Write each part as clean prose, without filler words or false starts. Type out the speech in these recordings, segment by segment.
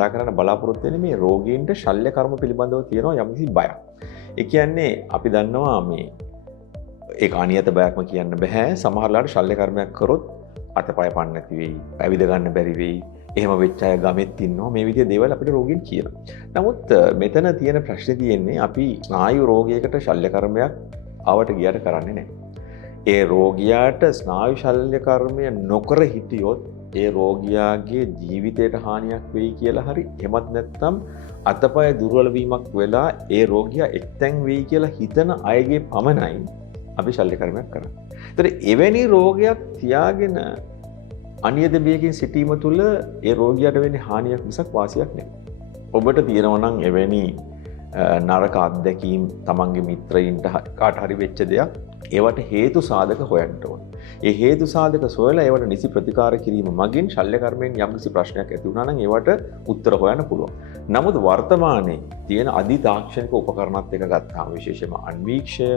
කතා කරන්න බලාපොරොත්තු වෙන්නේ මේ රෝගීන්ට ශල්‍ය කර්ම පිළිබඳව තියෙන යම්කිසි බයක්. ඒ කියන්නේ අපි දන්නවා මේ ඒක අනියත බයක්ම කියන්න බෑ. සමහරලාට ශල්‍ය කර්මයක් කරොත් අතපය පන්න නැති වෙයි, පැවිද ගන්න බැරි වෙයි. එහෙම වෙච්ච අය ගමෙත් ඉන්නවා. මේ විදිහේ දේවල් අපිට රෝගීන් කියනවා. නමුත් මෙතන තියෙන ප්‍රශ්නේ තියෙන්නේ අපි ස්නායු රෝගයකට ශල්‍ය කර්මයක් ආවට ගියට කරන්නේ නැහැ. ඒ රෝගියාට ස්නායු ශල්‍ය කර්මය නොකර හිටියොත් ඒ රෝගියාගේ ජීවිතයට හානියක් වෙයි කියලා හරි එහෙමත් නැත්නම් අතපය දුර්වල වීමක් වෙලා ඒ රෝගියා එක්තැන් වෙයි කියලා හිතන අයගේ පමණයි අපි ශල්‍ය කර්මයක් කරන්නේ. ඒතර එවැනි රෝගයක් තියාගෙන අනියත බියකින් සිටීම තුළ ඒ රෝගියාට වෙන්නේ හානියක් මිසක් වාසියක් නෙවෙයි. ඔබට තියෙනවා නම් එවැනි නරක අත්දැකීම් තමන්ගේ මිත්‍රයින්ට කාට හරි වෙච්ච දෙයක් ඒවට හේතු සාධක හොයන්න ඕන. ඒ හේතු සාධක සොයලා ඒවට නිසි ප්‍රතිකාර කිරීම මගින් ශල්‍ය කර්මයෙන් යම්කිසි ප්‍රශ්නයක් ඇති වුණා නම් ඒවට උත්තර හොයන්න පුළුවන්. නමුත් වර්තමානයේ තියෙන අධි තාක්ෂණික උපකරණත් එක ගත්තාම විශේෂයෙන්ම අන්වීක්ෂය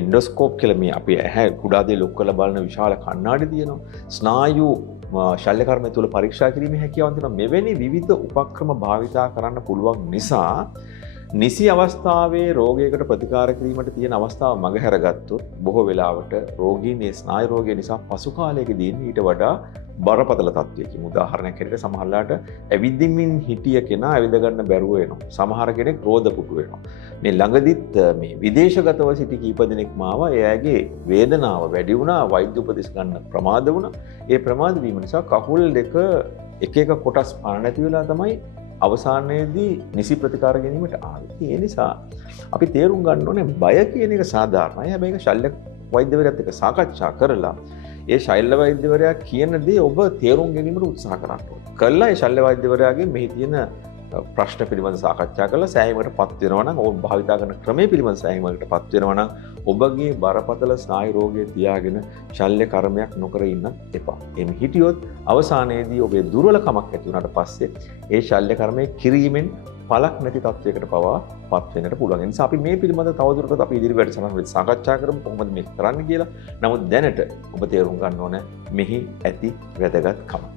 එන්ඩොස්කෝප් කියලා මේ අපේ ඇහැ කුඩා දේ ලොක් කරලා බලන විශාල කණ්ණාඩි තියෙනවා. ස්නායු ශල්‍ය කර්මය තුළ පරීක්ෂා කිරීමේ හැකියාවන් තියෙනවා. මෙවැනි විවිධ උපක්‍රම භාවිතා කරන්න පුළුවන් නිසා නිසි අවස්ථාවේ රෝගයකට ප්‍රතිකාර කිරීමට තියෙන අවස්ථාව මගහැරගත්තොත් බොහෝ වෙලාවට රෝගීන් මේ ස්නායු රෝගය නිසා පසු කාලයකදී ඊට වඩා බරපතල තත්ත්වයකින් උදාහරණයක් හැටියට සමහරලාට ඇවිදින්මින් හිටිය කෙනා ඇවිද ගන්න බැරුව වෙනවා. සමහර කෙනෙක් රෝද පුටු වෙනවා. මේ ළඟදිත් මේ විදේශගතව සිටි කීප දෙනෙක් මාව එයාගේ වේදනාව වැඩි වුණා, වෛද්‍ය උපදෙස් ගන්න ප්‍රමාද වුණා. ඒ ප්‍රමාද වීම නිසා කකුල් දෙක එක එක කොටස් පාන නැති වෙලා තමයි අවසානයේදී නිසි ප්‍රතිකාර ගැනීමට ආවේ. ඒ නිසා අපි තේරුම් ගන්න ඕනේ බය කියන එක සාධාරණයි. හැබැයි ඒක ශල්‍ය වෛද්‍යවරයාත් එක්ක සාකච්ඡා කරලා ඒ ශල්‍ය වෛද්‍යවරයා කියන දේ ඔබ තේරුම් ගැනීමට උත්සාහ කරන්න ඕනේ. කළා ඒ ශල්‍ය වෛද්‍යවරයාගේ මෙහි තියෙන ප්‍රශ්න පිළිබඳව සාකච්ඡා කරලා සෑහීමකටපත් වෙනවා නම් ඔවුන් භාවිතා කරන ක්‍රමයේ පිළිබඳව සෑහීමකටපත් වෙනවා නම් ඔබගේ බරපතල ස්නායු රෝගය තියාගෙන ශල්‍ය කර්මයක් නොකර ඉන්න එපා. එමෙ හිටියොත් අවසානයේදී ඔබේ දුර්වලකමක් ඇති වුණාට පස්සේ ඒ ශල්‍ය කර්මය කිරීමෙන් පළක් නැති තත්වයකට පවා පත් වෙන්නට පුළුවන්. ඒ නිසා අපි මේ පිළිබඳව තවදුරටත් අපි ඉදිරි වැඩසටහන සාකච්ඡා කරමු කොහොමද මේක කරන්න කියලා. නමුත් දැනට ඔබ තේරුම් ගන්න ඕන මෙහි ඇති වැදගත්කම.